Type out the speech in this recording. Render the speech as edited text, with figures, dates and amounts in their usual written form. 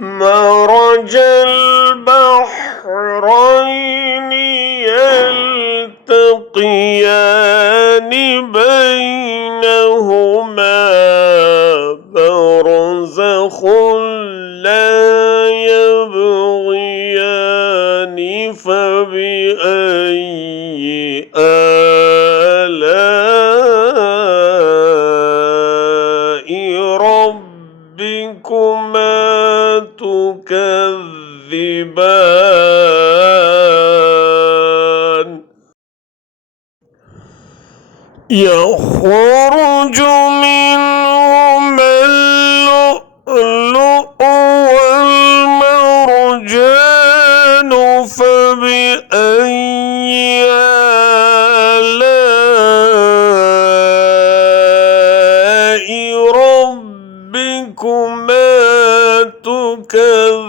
مرج البحرين يلتقيان بينهما برزخ لا يبغيان فبأي آلاء ربكما تكذبان يخرج منهما اللؤلؤ والمرجان فبأي آلاء ربكما تكذبان